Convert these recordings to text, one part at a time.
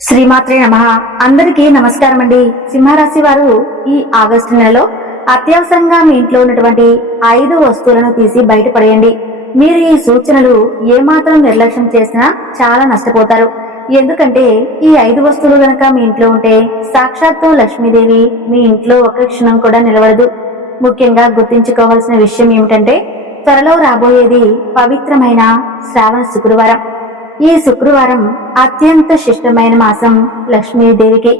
శ్రీమాత్రే నమః. అందరికీ నమస్కారం అండి. సింహరాశి వారు ఈ ఆగస్టు నెలలో అత్యవసరంగా మీ ఇంట్లో ఉన్నటువంటి 5 వస్తువులను తీసి బయటపడేయండి. మీరు ఈ సూచనలు ఏమాత్రం నిర్లక్ష్యం చేసినా చాలా నష్టపోతారు. ఎందుకంటే ఈ 5 వస్తువులు గనక మీ ఇంట్లో ఉంటే సాక్షాత్తు లక్ష్మీదేవి మీ ఇంట్లో ఒక క్షణం కూడా నిలబడదు. ముఖ్యంగా గుర్తించుకోవాల్సిన విషయం ఏమిటంటే త్వరలో రాబోయేది పవిత్రమైన శ్రావణ శుక్రవారం. ఈ శుక్రవారం అత్యంత శిష్టమైన మాసం లక్ష్మీదేవికి.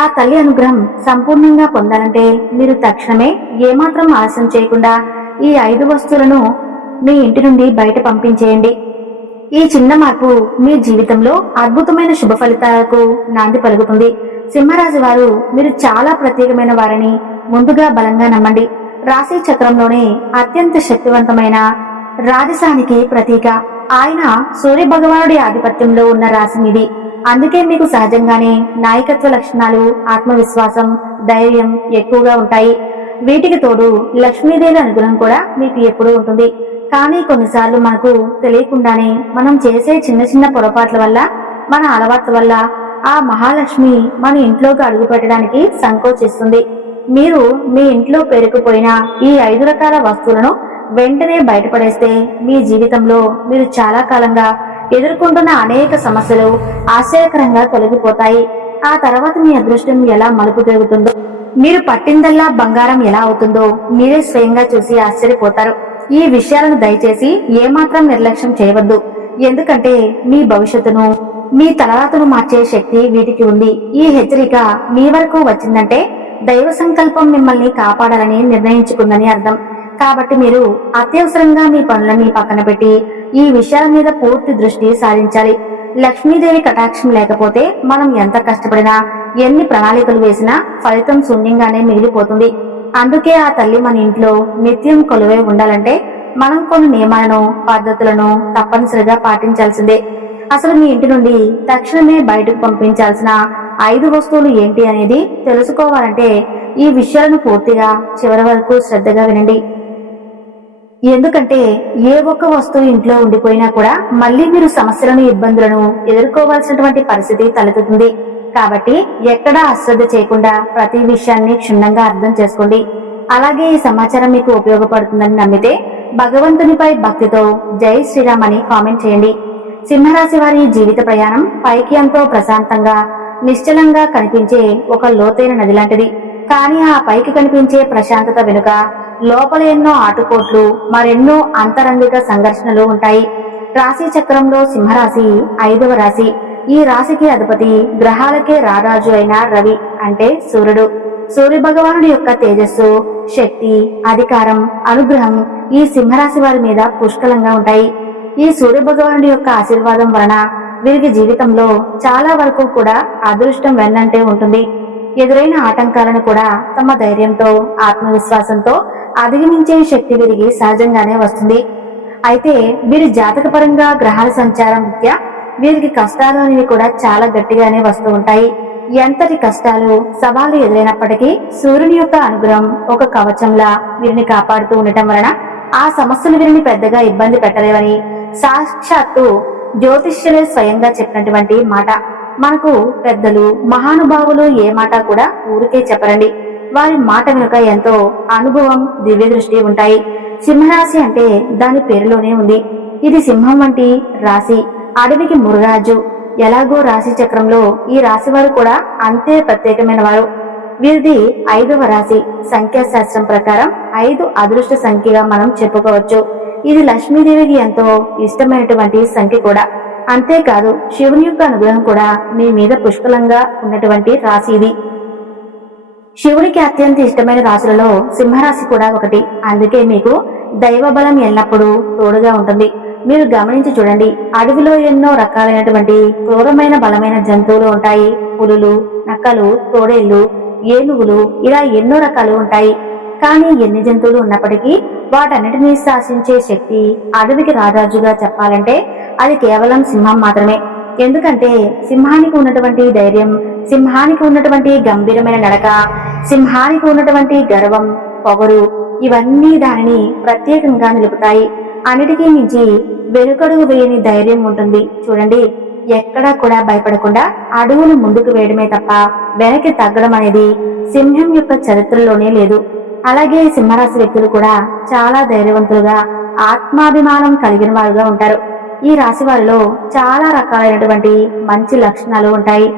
ఆ తల్లి అనుగ్రహం సంపూర్ణంగా పొందాలంటే మీరు తక్షణమే ఏమాత్రం ఆలస్యం చేయకుండా ఈ 5 వస్తువులను మీ ఇంటి నుండి బయట పంపించేయండి. ఈ చిన్న మార్పు మీ జీవితంలో అద్భుతమైన శుభ ఫలితాలకు నాంది పలుకుతుంది. సింహరాశి వారు మీరు చాలా ప్రత్యేకమైన వారని ముందుగా బలంగా నమ్మండి. రాశి చక్రంలోనే అత్యంత శక్తివంతమైన రాజసానికి ప్రతీక. ఆయన సూర్య భగవానుడి ఆధిపత్యంలో ఉన్న రాశి మీది. అందుకే మీకు సహజంగానే నాయకత్వ లక్షణాలు, ఆత్మవిశ్వాసం, ధైర్యం ఎక్కువగా ఉంటాయి. వీటికి తోడు లక్ష్మీదేవి అనుగ్రహం కూడా మీకు ఎప్పుడూ ఉంటుంది. కానీ కొన్నిసార్లు మనకు తెలియకుండానే మనం చేసే చిన్న చిన్న పొరపాట్ల వల్ల, మన అలవాట్ల వల్ల ఆ మహాలక్ష్మి మన ఇంట్లోకి అడుగు పెట్టడానికి సంకోచిస్తుంది. మీరు మీ ఇంట్లో పేరుకుపోయిన ఈ 5 రకాల వస్తువులను వెంటనే బయటపడేస్తే మీ జీవితంలో మీరు చాలా కాలంగా ఎదుర్కొంటున్న అనేక సమస్యలు ఆశ్చర్యకరంగా తొలగిపోతాయి. ఆ తర్వాత మీ అదృష్టం ఎలా మలుపు తిరుగుతుందో, మీరు పట్టిందల్లా బంగారం ఎలా అవుతుందో మీరే స్వయంగా చూసి ఆశ్చర్యపోతారు. ఈ విషయాలను దయచేసి ఏమాత్రం నిర్లక్ష్యం చేయవద్దు. ఎందుకంటే మీ భవిష్యత్తును, మీ తలరాతను మార్చే శక్తి వీటికి ఉంది. ఈ హెచ్చరిక మీ వరకు వచ్చిందంటే దైవ సంకల్పం మిమ్మల్ని కాపాడాలని నిర్ణయించుకుందని అర్థం. కాబట్టి మీరు అత్యవసరంగా మీ పనులని పక్కన పెట్టి ఈ విషయాల మీద పూర్తి దృష్టి సారించాలి. లక్ష్మీదేవి కటాక్షం లేకపోతే మనం ఎంత కష్టపడినా, ఎన్ని ప్రణాళికలు వేసినా ఫలితం శూన్యంగానే మిగిలిపోతుంది. అందుకే ఆ తల్లి మన ఇంట్లో నిత్యం కొలువై ఉండాలంటే మనం కొన్ని నియమాలను, పద్ధతులను తప్పనిసరిగా పాటించాల్సిందే. అసలు మీ ఇంటి నుండి తక్షణమే బయటకు పంపించాల్సిన 5 వస్తువులు ఏంటి అనేది తెలుసుకోవాలంటే ఈ విషయాలను పూర్తిగా చివరి వరకు శ్రద్ధగా వినండి. ఎందుకంటే ఏ ఒక్క వస్తువు ఇంట్లో ఉండిపోయినా కూడా మళ్ళీ మీరు సమస్యలను, ఇబ్బందులను ఎదుర్కోవాల్సినటువంటి పరిస్థితి తలెత్తుతుంది. కాబట్టి ఎక్కడా అశ్రద్ధ చేయకుండా ప్రతి విషయాన్ని క్షుణ్ణంగా అర్థం చేసుకోండి. అలాగే ఈ సమాచారం మీకు ఉపయోగపడుతుందని నమ్మితే భగవంతునిపై భక్తితో జై శ్రీరామ్ అని కామెంట్ చేయండి. సింహరాశి వారి జీవిత ప్రయాణం పైకి ఎంతో ప్రశాంతంగా, నిశ్చలంగా కనిపించే ఒక లోతైన నది లాంటిది. కానీ ఆ పైకి కనిపించే ప్రశాంతత వెనుక లోపల ఎన్నో ఆటుపోట్లు, మరెన్నో అంతరంగిక సంఘర్షణలు ఉంటాయి. రాశి చక్రంలో సింహరాశి 5వ రాశి. ఈ రాశికి అధిపతి గ్రహాలకే రారాజు అయిన రవి, అంటే సూర్యుడు. సూర్య భగవానుడి యొక్క తేజస్సు, శక్తి, అధికారం, అనుగ్రహం ఈ సింహరాశి వారి మీద పుష్కలంగా ఉంటాయి. ఈ సూర్య భగవానుడి యొక్క ఆశీర్వాదం వలన వీరికి జీవితంలో చాలా వరకు కూడా అదృష్టం వెన్నంటే ఉంటుంది. ఎదురైన ఆటంకాలను కూడా తమ ధైర్యంతో, ఆత్మవిశ్వాసంతో అధిగమించే శక్తి వీరికి సహజంగానే వస్తుంది. అయితే వీరి జాతకపరంగా గ్రహాల సంచారం రీత్యా వీరికి కష్టాలు అనేవి కూడా చాలా గట్టిగానే వస్తూ ఉంటాయి. ఎంతటి కష్టాలు, సవాళ్లు ఎదురైనప్పటికీ సూర్యుని యొక్క అనుగ్రహం ఒక కవచంలా వీరిని కాపాడుతూ ఉండటం వలన ఆ సమస్యలు వీరిని పెద్దగా ఇబ్బంది పెట్టలేవని సాక్షాత్తు జ్యోతిష్యులే స్వయంగా చెప్పినటువంటి మాట. మనకు పెద్దలు, మహానుభావులు ఏ మాట కూడా ఊరికే చెప్పరండి. వారి మాట వెనుక ఎంతో అనుభవం, దివ్య దృష్టి ఉంటాయి. సింహరాశి అంటే దాని పేరులోనే ఉంది. ఇది సింహం వంటి రాశి, అడవికి మురురాజు. ఎలాగో రాశి చక్రంలో ఈ రాశి వారు కూడా అంతే ప్రత్యేకమైన వారు. వీరిది 5వ రాశి. సంఖ్యాశాస్త్రం ప్రకారం 5 అదృష్ట సంఖ్యగా మనం చెప్పుకోవచ్చు. ఇది లక్ష్మీదేవికి ఎంతో ఇష్టమైనటువంటి సంఖ్య కూడా. అంతేకాదు శివుని యొక్క అనుగ్రహం కూడా మీ మీద పుష్కలంగా ఉన్నటువంటి రాశి ఇది. శివుడికి అత్యంత ఇష్టమైన రాశులలో సింహరాశి కూడా ఒకటి. అందుకే మీకు దైవ బలం ఎల్లప్పుడూ తోడుగా ఉంటుంది. మీరు గమనించి చూడండి, అడవిలో ఎన్నో రకాలైనటువంటి క్రూరమైన బలమైన జంతువులు ఉంటాయి. పులులు, నక్కలు, తోడేళ్లు, ఏనుగులు, ఇలా ఎన్నో రకాలు ఉంటాయి. కానీ ఎన్ని జంతువులు ఉన్నప్పటికీ వాటన్నిటినీ శాసించే శక్తి అడవికి రారాజుగా చెప్పాలంటే అది కేవలం సింహం మాత్రమే. ఎందుకంటే సింహానికి ఉన్నటువంటి ధైర్యం, సింహానికి ఉన్నటువంటి గంభీరమైన నడక, సింహానికి ఉన్నటువంటి గర్వం, పొగరు, ఇవన్నీ దానిని ప్రత్యేకంగా నిలుపుతాయి. అన్నిటికీ మించి వెనుకడుగు వేయని ధైర్యం ఉంటుంది. చూడండి, ఎక్కడా కూడా భయపడకుండా అడుగులు ముందుకు వేయడమే తప్ప వెనక్కి తగ్గడం అనేది సింహం యొక్క చరిత్రలోనే లేదు. అలాగే సింహరాశి వ్యక్తులు కూడా చాలా ధైర్యవంతులుగా, ఆత్మాభిమానం కలిగిన వారుగా ఉంటారు. ఈ రాశి వారిలో చాలా రకాలైనటువంటి మంచి లక్షణాలు ఉంటాయి.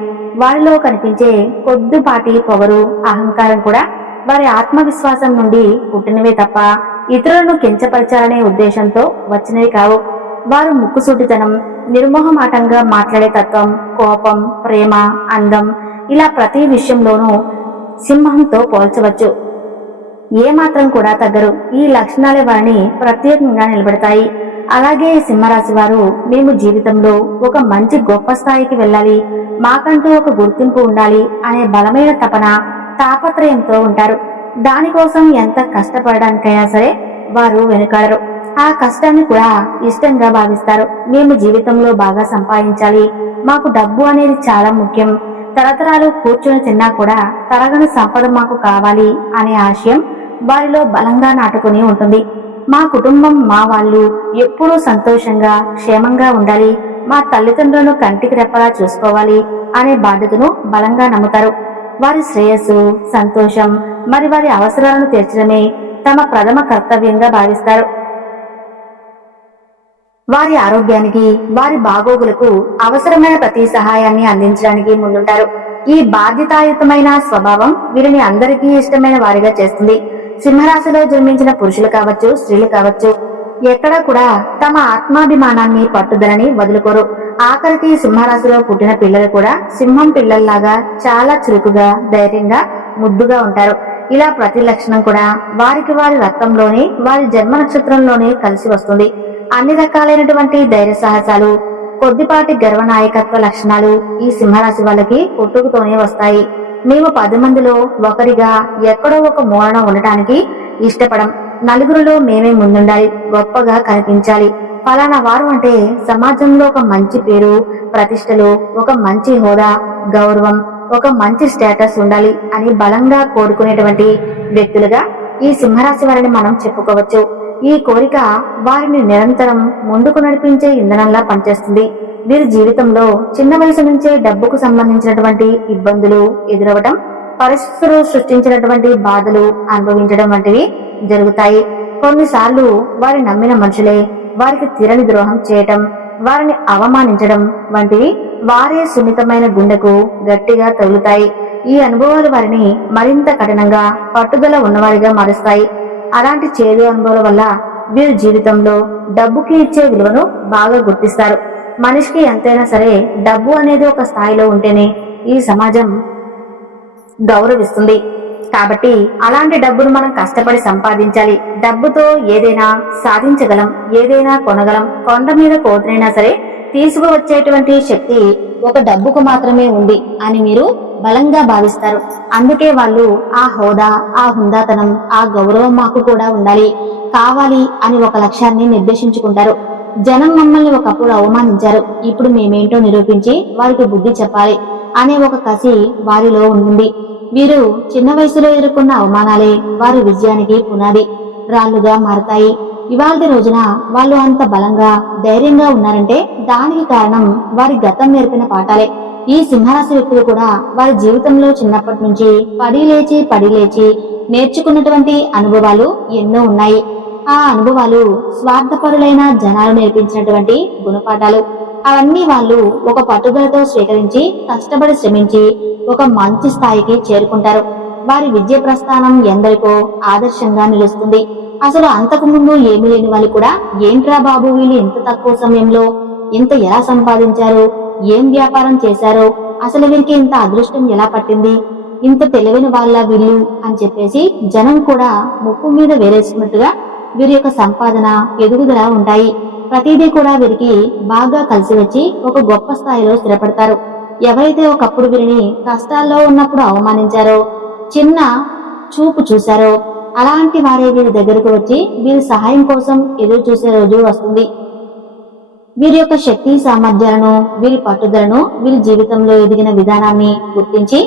వారిలో కనిపించే కొద్దిపాటి పొగరు, అహంకారం కూడా వారి ఆత్మవిశ్వాసం నుండి పుట్టినవే తప్ప ఇతరులను కించపరచాలనే ఉద్దేశంతో వచ్చినవి కావు. వారు ముక్కుసూటితనం, నిర్మోహమాటంగా మాట్లాడే తత్వం, కోపం, ప్రేమ, అందం ఇలా ప్రతి విషయంలోనూ సింహంతో పోల్చవచ్చు. ఏమాత్రం కూడా తగ్గరు. ఈ లక్షణాలే వారిని ప్రత్యేకంగా నిలబెడతాయి. అలాగే సింహరాశి వారు మేము జీవితంలో ఒక మంచి గొప్ప స్థాయికి వెళ్ళాలి, మాకంటూ ఒక గుర్తింపు ఉండాలి అనే బలమైన తపన, తాపత్రయంతో ఉంటారు. దానికోసం ఎంత కష్టపడడానికైనా సరే వారు వెనుకాడరు. ఆ కష్టాన్ని కూడా ఇష్టంగా భావిస్తారు. మేము జీవితంలో బాగా సంపాదించాలి, మాకు డబ్బు అనేది చాలా ముఖ్యం, తరతరాలు కూర్చొని తిన్నా కూడా తరగని సంపద మాకు కావాలి అనే ఆశయం వారిలో బలంగా నాటుకుని ఉంటుంది. మా కుటుంబం, మా వాళ్ళు ఎప్పుడూ సంతోషంగా, క్షేమంగా ఉండాలి, మా తల్లిదండ్రులను కంటికి రెప్పలా చూసుకోవాలి అనే బాధ్యతను బలంగా నమ్ముతారు. వారి శ్రేయస్సు, సంతోషం మరి వారి అవసరాలను తీర్చడమే తమ ప్రథమ కర్తవ్యంగా భావిస్తారు. వారి ఆరోగ్యానికి, వారి బాగోగులకు అవసరమైన ప్రతి సహాయాన్ని అందించడానికి ముందుంటారు. ఈ బాధ్యతాయుతమైన స్వభావం వీరిని అందరికీ ఇష్టమైన వారిగా చేస్తుంది. సింహరాశిలో జన్మించిన పురుషులు కావచ్చు, స్త్రీలు కావచ్చు, ఎక్కడా కూడా తమ ఆత్మాభిమానాన్ని, పట్టుదలని వదులుకోరు. ఆఖరికి సింహరాశిలో పుట్టిన పిల్లలు కూడా సింహం పిల్లల్లాగా చాలా చురుకుగా, ధైర్యంగా, ముద్దుగా ఉంటారు. ఇలా ప్రతి లక్షణం కూడా వారికి వారి రక్తంలోనే, వారి జన్మ నక్షత్రంలోనే కలిసి వస్తుంది. అన్ని రకాలైనటువంటి ధైర్య సాహసాలు, కొద్దిపాటి గర్వ నాయకత్వ లక్షణాలు ఈ సింహరాశి వాళ్ళకి పుట్టుకతోనే వస్తాయి. మేము 10 మందిలో ఒకరిగా ఎక్కడో ఒక మూలన ఉండటానికి ఇష్టపడం. నలుగురిలో మేమే ముందుండాలి, గొప్పగా కనిపించాలి, ఫలానా వారు అంటే సమాజంలో ఒక మంచి పేరు, ప్రతిష్టలు, ఒక మంచి హోదా, గౌరవం, ఒక మంచి స్టేటస్ ఉండాలి అని బలంగా కోరుకునేటువంటి వ్యక్తులుగా ఈ సింహరాశి వారిని మనం చెప్పుకోవచ్చు. ఈ కోరిక వారిని నిరంతరం ముందుకు నడిపించే ఇంధనంలా పనిచేస్తుంది. వీరి జీవితంలో చిన్న వయసు నుంచే డబ్బుకు సంబంధించినటువంటి ఇబ్బందులు ఎదురవడం, పరిస్థితులు సృష్టించినటువంటి బాధలు అనుభవించడం వంటివి జరుగుతాయి. కొన్నిసార్లు వారి నమ్మిన మనుషులే వారికి తీరని ద్రోహం చేయటం, వారిని అవమానించడం వంటివి వారే సున్నితమైన గుండెకు గట్టిగా తగులుతాయి. ఈ అనుభవాలు వారిని మరింత కఠినంగా, పట్టుదల ఉన్నవారిగా మారుస్తాయి. అలాంటి చేదు అనుభవాల వల్ల వీరి జీవితంలో డబ్బుకి ఇచ్చే విలువను బాగా గుర్తిస్తారు. మనిషికి ఎంతైనా సరే డబ్బు అనేది ఒక స్థాయిలో ఉంటేనే ఈ సమాజం గౌరవిస్తుంది. కాబట్టి అలాంటి డబ్బును మనం కష్టపడి సంపాదించాలి. డబ్బుతో ఏదైనా సాధించగలం, ఏదైనా కొనగలం. కొండ మీద కోతనైనా సరే తీసుకువచ్చేటువంటి శక్తి ఒక డబ్బుకు మాత్రమే ఉంది అని మీరు బలంగా భావిస్తారు. అందుకే వాళ్ళు ఆ హోదా, ఆ హుందాతనం, ఆ గౌరవం మాకు కూడా ఉండాలి, కావాలి అని ఒక లక్ష్యాన్ని నిర్దేశించుకుంటారు. జనం మమ్మల్ని ఒకప్పుడు అవమానించారు, ఇప్పుడు మేమేంటో నిరూపించి వారికి బుద్ధి చెప్పాలి అనే ఒక కసి వారిలో ఉంది. వీరు చిన్న వయసులో ఎదుర్కొన్న అవమానాలే వారి విజయానికి పునాది రాళ్లుగా మారతాయి. ఇవాళ రోజున వాళ్ళు అంత బలంగా, ధైర్యంగా ఉన్నారంటే దానికి కారణం వారి గతం నేర్పిన పాఠాలే. ఈ సింహరాశి వ్యక్తులు కూడా వారి జీవితంలో చిన్నప్పటి నుంచి పడి లేచి నేర్చుకున్నటువంటి అనుభవాలు ఎన్నో ఉన్నాయి. ఆ అనుభవాలు స్వార్థపరులైన జనాలు నేర్పించినటువంటి గుణపాఠాలు. అవన్నీ వాళ్ళు ఒక పట్టుదలతో స్వీకరించి, కష్టపడి శ్రమించి ఒక మంచి స్థాయికి చేరుకుంటారు. వారి విద్య ప్రస్థానం ఎందరికో ఆదర్శంగా నిలుస్తుంది. అసలు అంతకు ముందు ఏమీ లేని వాళ్ళు కూడా ఏంట్రా బాబు వీళ్ళు ఇంత తక్కువ సమయంలో ఇంత ఎలా సంపాదించారు, ఏం వ్యాపారం చేశారో, అసలు వీరికి ఇంత అదృష్టం ఎలా పట్టింది, ఇంత తెలివైన వాళ్ళ వీళ్ళు అని చెప్పేసి జనం కూడా ముక్కు మీద వేరేసుకున్నట్టుగా వీరి యొక్క సంపాదన, ఎదుగుదల ఉంటాయి. ప్రతిదీ కూడా వీరికి బాగా కలిసి వచ్చి ఒక గొప్ప స్థాయిలో స్థిరపడతారు. ఎవరైతే ఒకప్పుడు వీరిని కష్టాల్లో ఉన్నప్పుడు అవమానించారో, చిన్న చూపు చూశారో, అలాంటి వారే వీరి దగ్గరకు వచ్చి వీరి సహాయం కోసం ఎదురు చూసే రోజు వస్తుంది. వీరి యొక్క శక్తి సామర్థ్యాలను, వీరి పట్టుదలను, వీరి జీవితంలో ఎదిగిన విధానాన్ని గుర్తించి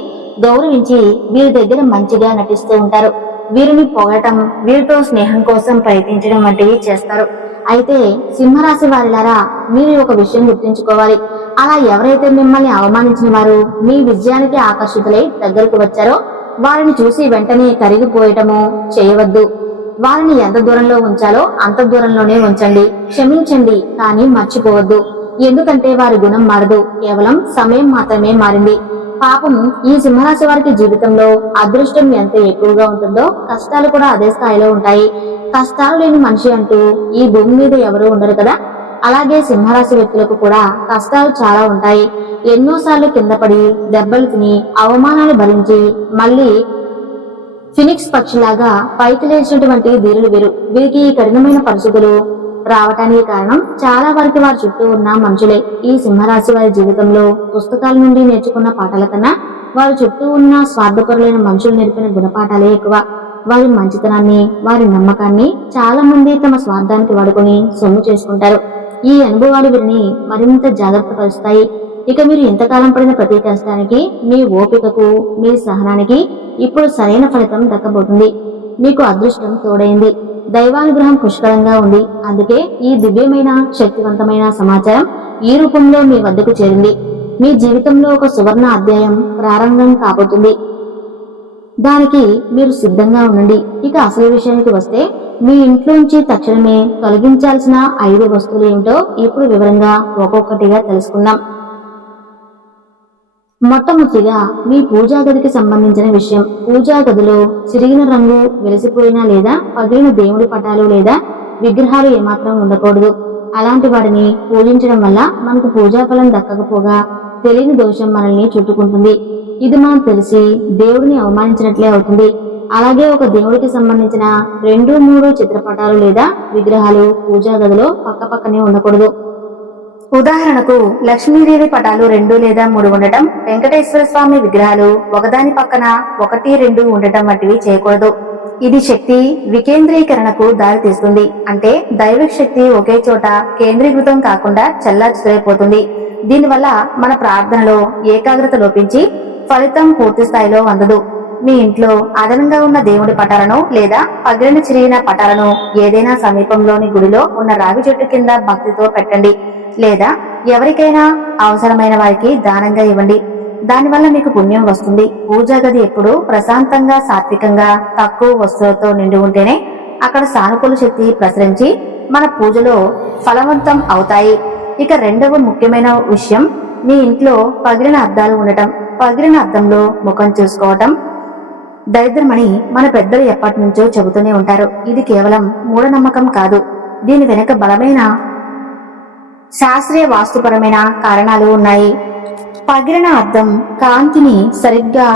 గౌరవించి వీరి దగ్గర మంచిగా నటిస్తూ ఉంటారు. వీరిని పొగడటం, వీరితో స్నేహం కోసం ప్రయత్నించడం వంటివి చేస్తారు. అయితే సింహరాశి వారిలారా మీరు ఒక విషయం గుర్తుంచుకోవాలి. అలా ఎవరైతే మిమ్మల్ని అవమానించిన వారు మీ విజయానికి ఆకర్షితులై దగ్గరకు వచ్చారో వారిని చూసి వెంటనే కరిగిపోయటము చేయవద్దు. వారిని ఎంత దూరంలో ఉంచాలో అంత దూరంలోనే ఉంచండి. క్షమించండి, కానీ మర్చిపోవద్దు. ఎందుకంటే వారి గుణం మారదు, కేవలం సమయం మాత్రమే మారింది. పాపం ఈ సింహరాశి వారికి జీవితంలో అదృష్టం ఎంత ఎక్కువగా ఉంటుందో కష్టాలు కూడా అదే స్థాయిలో ఉంటాయి. కష్టాలు లేని మనిషి అంటూ ఈ భూమి మీద ఎవరూ ఉండరు కదా. అలాగే సింహరాశి వ్యక్తులకు కూడా కష్టాలు చాలా ఉంటాయి. ఎన్నోసార్లు కింద పడి దెబ్బలు తిని అవమానాలు భరించి మళ్ళీ ఫినిక్స్ పక్షిలాగా పైకి లేచినటువంటి ధీరులు వీరు. వీరికి ఈ కఠినమైన పరిస్థితులు రావటానికి కారణం చాలా వరకు వారి చుట్టూ ఉన్న మనుషులే. ఈ సింహరాశి వారి జీవితంలో పుస్తకాల నుండి నేర్చుకున్న పాఠాల కన్నా వారి చుట్టూ ఉన్న స్వార్థపరులైన మనుషులు నేర్పిన గుణపాఠాలే ఎక్కువ. వారి మంచితనాన్ని, వారి నమ్మకాన్ని చాలా మంది తమ స్వార్థానికి వాడుకొని సొమ్ము చేసుకుంటారు. ఈ అనుభవాలు వీరిని మరింత జాగ్రత్త పరుస్తాయి. ఇక మీరు ఇంతకాలం పడిన ప్రతి కష్టానికి, మీ ఓపికకు, మీ సహనానికి ఇప్పుడు సరైన ఫలితం దక్కబోతుంది. మీకు అదృష్టం తోడైంది. దైవానుగ్రహం పుష్కలంగా ఉంది. అందుకే ఈ దివ్యమైన శక్తివంతమైన సమాచారం ఈ రూపంలో మీ వద్దకు చేరింది. మీ జీవితంలో ఒక సువర్ణ అధ్యాయం ప్రారంభం కాబోతుంది. దానికి మీరు సిద్ధంగా ఉండండి. ఇక అసలు విషయానికి వస్తే, మీ ఇంట్లోంచి తక్షణమే తొలగించాల్సిన 5 వస్తువులు ఏమిటో ఇప్పుడు వివరంగా ఒక్కొక్కటిగా తెలుసుకుందాం. మొట్టమొదటిగా మీ పూజా గదికి సంబంధించిన విషయం. పూజా గదిలో చిరిగిన రంగు, వెలిసిపోయిన లేదా పగిలిన దేవుడి పటాలు లేదా విగ్రహాలు ఏమాత్రం ఉండకూడదు. అలాంటి వాటిని పూజించడం వల్ల మనకు పూజా ఫలం దక్కకపోగా తెలియని దోషం మనల్ని చుట్టుకుంటుంది. ఇది మనం తెలిసి దేవుడిని అవమానించినట్లే అవుతుంది. అలాగే ఒక దేవుడికి సంబంధించిన 2-3 చిత్రపటాలు లేదా విగ్రహాలు పూజా గదిలో పక్కపక్కనే ఉండకూడదు. ఉదాహరణకు లక్ష్మీదేవి పటాలు 2 లేదా 3 ఉండటం, వెంకటేశ్వర స్వామి విగ్రహాలు ఒకదాని పక్కన 1-2 ఉండటం వంటివి చేయకూడదు. ఇది శక్తి వికేంద్రీకరణకు దారి తీస్తుంది. అంటే దైవిక శక్తి ఒకే చోట కేంద్రీకృతం కాకుండా చెల్లాచెదరైపోతుంది. దీనివల్ల మన ప్రార్థనలో ఏకాగ్రత లోపించి ఫలితం పూర్తి స్థాయిలో అందదు. మీ ఇంట్లో అదనంగా ఉన్న దేవుడి పటాలను లేదా పగిలిన చిరిగిన పటాలను ఏదైనా సమీపంలోని గుడిలో ఉన్న రావి చెట్టు కింద భక్తితో పెట్టండి, లేదా ఎవరికైనా అవసరమైన వారికి దానంగా ఇవ్వండి. దానివల్ల మీకు పుణ్యం వస్తుంది. పూజా గది ఎప్పుడు ప్రశాంతంగా, సాత్వికంగా, తక్కువ వస్తువులతో నిండి ఉంటేనే అక్కడ సానుకూల శక్తి ప్రసరించి మన పూజలో ఫలవంతం అవుతాయి. ఇక రెండవ ముఖ్యమైన విషయం, మీ ఇంట్లో పగిలిన అద్దాలు ఉండటం. పగిలిన అద్దంలో ముఖం చూసుకోవటం దరిద్రమని మన పెద్దలు ఎప్పటి నుంచో చెబుతూనే ఉంటారు. ఇది కేవలం మూఢనమ్మకం కాదు. దీని వెనుక బలమైన శాస్త్రీయ వాస్తుపరమైన కారణాలు ఉన్నాయి. పగిలిన అద్దం కాంతిని సరిగ్గా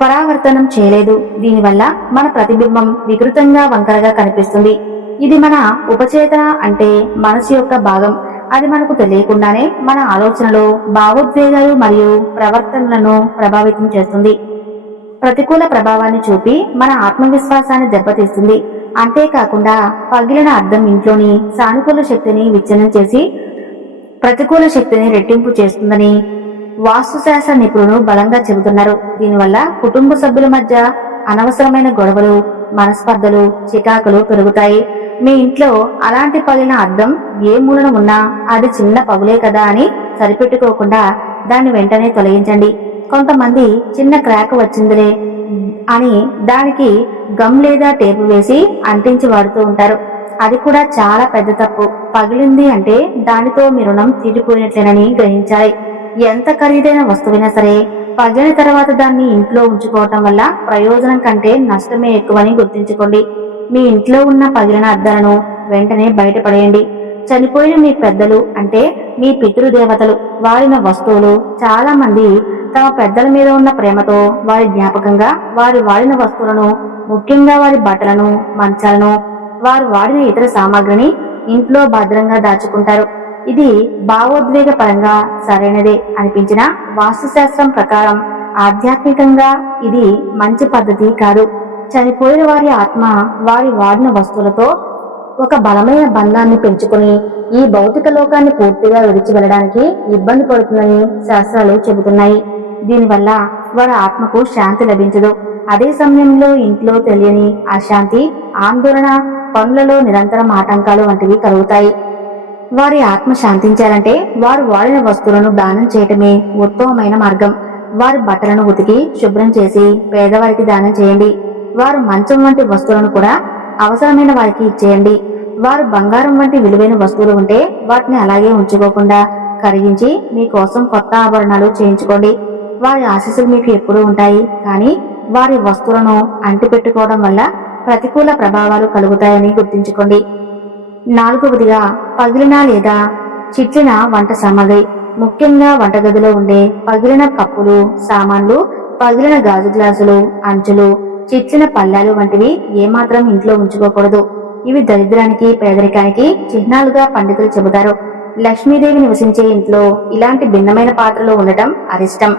పరావర్తనం చేయలేదు. దీనివల్ల మన ప్రతిబింబం వికృతంగా, వంకరగా కనిపిస్తుంది. ఇది మన ఉపచేతన, అంటే మనసు యొక్క భాగం. అది మనకు తెలియకుండానే మన ఆలోచనలు, భావోద్వేగాలు మరియు ప్రవర్తనలను ప్రభావితం చేస్తుంది. ప్రతికూల ప్రభావాన్ని చూపి మన ఆత్మవిశ్వాసాన్ని దెబ్బతీస్తుంది. అంతేకాకుండా పగిలిన అద్దం ఇంట్లోని సానుకూల శక్తిని విచ్ఛిన్నం చేసి ప్రతికూల శక్తిని రెట్టింపు చేస్తుందని వాస్తుశాస్త్ర నిపుణులు బలంగా చెబుతున్నారు. దీనివల్ల కుటుంబ సభ్యుల మధ్య అనవసరమైన గొడవలు, మనస్పర్ధలు, చికాకులు పెరుగుతాయి. మీ ఇంట్లో అలాంటి పగిలిన అద్దం ఏ మూలన ఉన్నా అది చిన్న పగులే కదా అని సరిపెట్టుకోకుండా దాన్ని వెంటనే తొలగించండి. కొంతమంది చిన్న క్రాక్ వచ్చిందిలే అని దానికి గమ్ లేదా టేపు వేసి అంటించి వాడుతూ ఉంటారు. అది కూడా చాలా పెద్ద తప్పు. పగిలింది అంటే దానితో మీ రుణం తీరిపోయినట్లేనని గ్రహించాలి. ఎంత ఖరీదైన వస్తువైనా సరే పగిలిన తర్వాత దాన్ని ఇంట్లో ఉంచుకోవటం వల్ల ప్రయోజనం కంటే నష్టమే ఎక్కువని గుర్తుంచుకోండి. మీ ఇంట్లో ఉన్న పగిలిన అద్దాలను వెంటనే బయటపడేయండి. చనిపోయిన మీ పెద్దలు, అంటే మీ పితృదేవతలు వాడిన వస్తువులు. చాలా మంది తమ పెద్దల మీద ఉన్న ప్రేమతో వారి జ్ఞాపకంగా వారి వాడిన వస్తువులను, ముఖ్యంగా వారి బట్టలను, మంచాలను, వారు వాడిన ఇతర సామాగ్రిని ఇంట్లో భద్రంగా దాచుకుంటారు. ఇది భావోద్వేగ పరంగా సరైనదే అనిపించిన వాస్తుశాస్త్రం ప్రకారం ఆధ్యాత్మికంగా ఇది మంచి పద్ధతి కాదు. చనిపోయిన వారి ఆత్మ వారి వాడిన వస్తువులతో ఒక బలమైన బంధాన్ని పెంచుకుని ఈ భౌతిక లోకాన్ని పూర్తిగా విడిచి వెళ్ళడానికి ఇబ్బంది పడుతుందని శాస్త్రాలు చెబుతున్నాయి. దీనివల్ల వారి ఆత్మకు శాంతి లభించదు. అదే సమయంలో ఇంట్లో తెలియని అశాంతి, ఆందోళన, పనులలో నిరంతరం ఆటంకాలు వంటివి కలుగుతాయి. వారి ఆత్మ శాంతించాలంటే వారు వాడిన వస్తువులను దానం చేయటమే ఉత్తమమైన మార్గం. వారి బట్టలను ఉతికి శుభ్రం చేసి పేదవారికి దానం చేయండి. వారు మంచం వంటి వస్తువులను కూడా అవసరమైన వారికి ఇచ్చేయండి. వారు బంగారం వంటి విలువైన వస్తువులు ఉంటే వాటిని అలాగే ఉంచుకోకుండా కరిగించి మీకోసం కొత్త ఆభరణాలు చేయించుకోండి. వారి ఆశీస్సులు మీకు ఎప్పుడూ ఉంటాయి. కానీ వారి వస్తువులను అంటిపెట్టుకోవడం వల్ల ప్రతికూల ప్రభావాలు కలుగుతాయని గుర్తుంచుకోండి. 4వదిగా, పగిలిన లేదా చిట్లిన వంట సామాగ్రి. ముఖ్యంగా వంటగదిలో ఉండే పగిలిన కప్పులు, సామాన్లు, పగిలిన గాజు గ్లాసులు, అంచులు, చిట్లిన పళ్ళాలు వంటివి ఏమాత్రం ఇంట్లో ఉంచుకోకూడదు. ఇవి దరిద్రానికి, పేదరికానికి చిహ్నాలుగా పండితులు చెబుతారు. లక్ష్మీదేవి నివసించే ఇంట్లో ఇలాంటి భిన్నమైన పాత్రలు ఉండటం అరిష్టం.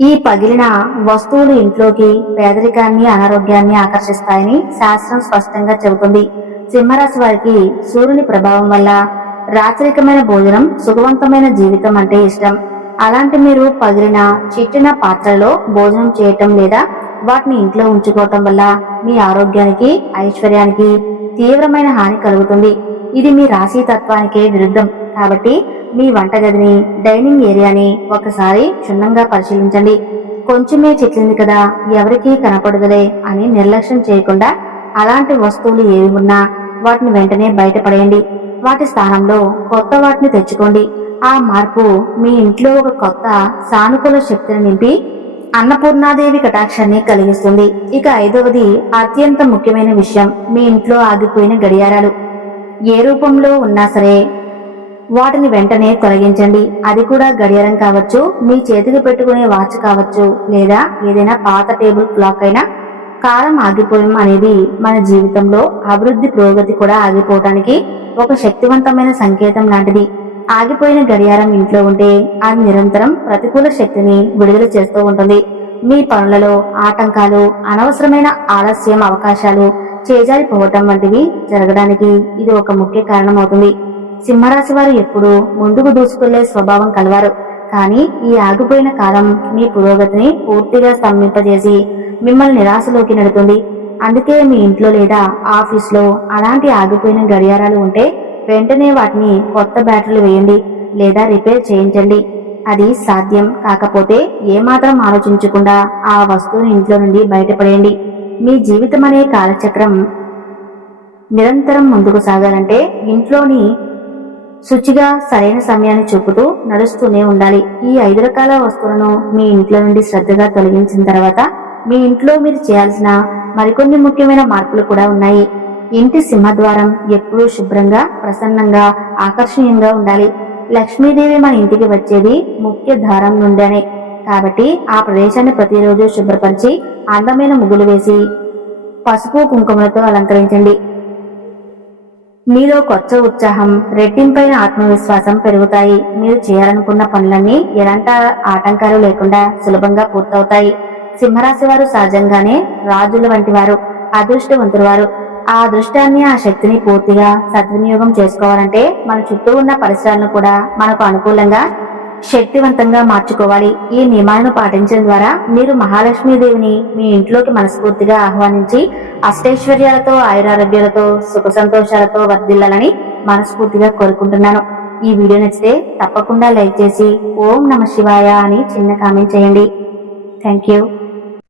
ఈ పగిలిన వస్తువులు ఇంట్లోకి పేదరికాన్ని, అనారోగ్యాన్ని ఆకర్షిస్తాయని శాస్త్రం స్పష్టంగా చెబుతుంది. సింహరాశి వారికి సూర్యుని ప్రభావం వల్ల రాచరికమైన భోజనం, సుఖవంతమైన జీవితం అంటే ఇష్టం. అలాంటి మీరు పగిలిన, చిట్టిన పాత్రలో భోజనం చేయటం లేదా వాటిని ఇంట్లో ఉంచుకోవటం వల్ల మీ ఆరోగ్యానికి, ఐశ్వర్యానికి తీవ్రమైన హాని కలుగుతుంది. ఇది మీ రాశి తత్వానికే విరుద్ధం. కాబట్టి మీ వంటగదిని, డైనింగ్ ఏరియాని ఒకసారి క్షుణ్ణంగా పరిశీలించండి. కొంచెమే చిట్లింది కదా, ఎవరికీ కనపడదులే అని నిర్లక్ష్యం చేయకుండా అలాంటి వస్తువులు ఏవి ఉన్నా వాటిని వెంటనే బయటపడేయండి. వాటి స్థానంలో కొత్త వాటిని తెచ్చుకోండి. ఆ మార్పు మీ ఇంట్లో ఒక కొత్త సానుకూల శక్తిని నింపి అన్నపూర్ణాదేవి కటాక్షాన్ని కలిగిస్తుంది. ఇక 5వది, అత్యంత ముఖ్యమైన విషయం, మీ ఇంట్లో ఆగిపోయిన గడియారాలు. ఏ రూపంలో ఉన్నా సరే వాటిని వెంటనే తొలగించండి. అది కూడా గడియారం కావచ్చు, మీ చేతికి పెట్టుకునే వాచ్ కావచ్చు, లేదా ఏదైనా పాత టేబుల్ క్లాక్ అయినా. కాలం ఆగిపోవడం అనేది మన జీవితంలో అభివృద్ధి, పురోగతి కూడా ఆగిపోవటానికి ఒక శక్తివంతమైన సంకేతం లాంటిది. ఆగిపోయిన గడియారం ఇంట్లో ఉంటే అది నిరంతరం ప్రతికూల శక్తిని విడుదల చేస్తూ ఉంటుంది. మీ పనులలో ఆటంకాలు, అనవసరమైన ఆలస్యం, అవకాశాలు చేజారిపోవటం వంటివి జరగడానికి ఇది ఒక ముఖ్య కారణం అవుతుంది. సింహరాశి వారు ఎప్పుడూ ముందుకు దూసుకెళ్లే స్వభావం కలవారు. కానీ ఈ ఆగిపోయిన కాలం మీ పురోగతిని పూర్తిగా స్తంభింపజేసి మిమ్మల్ని నిరాశలోకి నెడుతుంది. అందుకే మీ ఇంట్లో లేదా ఆఫీస్లో అలాంటి ఆగిపోయిన గడియారాలు ఉంటే వెంటనే వాటిని కొత్త బ్యాటరీలు వేయండి లేదా రిపేర్ చేయించండి. అది సాధ్యం కాకపోతే ఏమాత్రం ఆలోచించకుండా ఆ వస్తువుని ఇంట్లో నుండి బయటపడేయండి. మీ జీవితం అనే కాలచక్రం నిరంతరం ముందుకు సాగాలంటే ఇంట్లోని శుచిగా సరైన సమయాన్ని చూపుతూ నడుస్తూనే ఉండాలి. ఈ 5 రకాల వస్తువులను మీ ఇంట్లో నుండి శ్రద్ధగా తొలగించిన తర్వాత మీ ఇంట్లో మీరు చేయాల్సిన మరికొన్ని ముఖ్యమైన మార్పులు కూడా ఉన్నాయి. ఇంటి సింహద్వారం ఎప్పుడూ శుభ్రంగా, ప్రసన్నంగా, ఆకర్షణీయంగా ఉండాలి. లక్ష్మీదేవి మన ఇంటికి వచ్చేది ముఖ్య ద్వారం నుండేనే. కాబట్టి ఆ ప్రదేశాన్ని ప్రతిరోజు శుభ్రపరిచి అందమైన ముగ్గులు వేసి పసుపు, కుంకుమలతో అలంకరించండి. మీలో కొత్త ఉత్సాహం, రెట్టింపైన ఆత్మవిశ్వాసం పెరుగుతాయి. మీరు చేయాలనుకున్న పనులన్నీ ఎలాంటి ఆటంకాలు లేకుండా సులభంగా పూర్తవుతాయి. సింహరాశి వారు సహజంగానే రాజుల వంటి వారు, అదృష్టవంతులు వారు. ఆ అదృష్టాన్ని, ఆ శక్తిని పూర్తిగా సద్వినియోగం చేసుకోవాలంటే మన చుట్టూ ఉన్న పరిసరాలను కూడా మనకు అనుకూలంగా, శక్తివంతంగా మార్చుకోవాలి. ఈ నియమాలను పాటించడం ద్వారా మీరు మహాలక్ష్మీదేవిని మీ ఇంట్లోకి మనస్ఫూర్తిగా ఆహ్వానించి అష్టైశ్వర్యాలతో, ఆయురారోగ్యాలతో, సుఖ సంతోషాలతో వర్ధిల్లాలని మనస్ఫూర్తిగా కోరుకుంటున్నాను. ఈ వీడియో నచ్చితే తప్పకుండా లైక్ చేసి ఓం నమ శివాయ అని చిన్న కామెంట్ చేయండి. Thank you.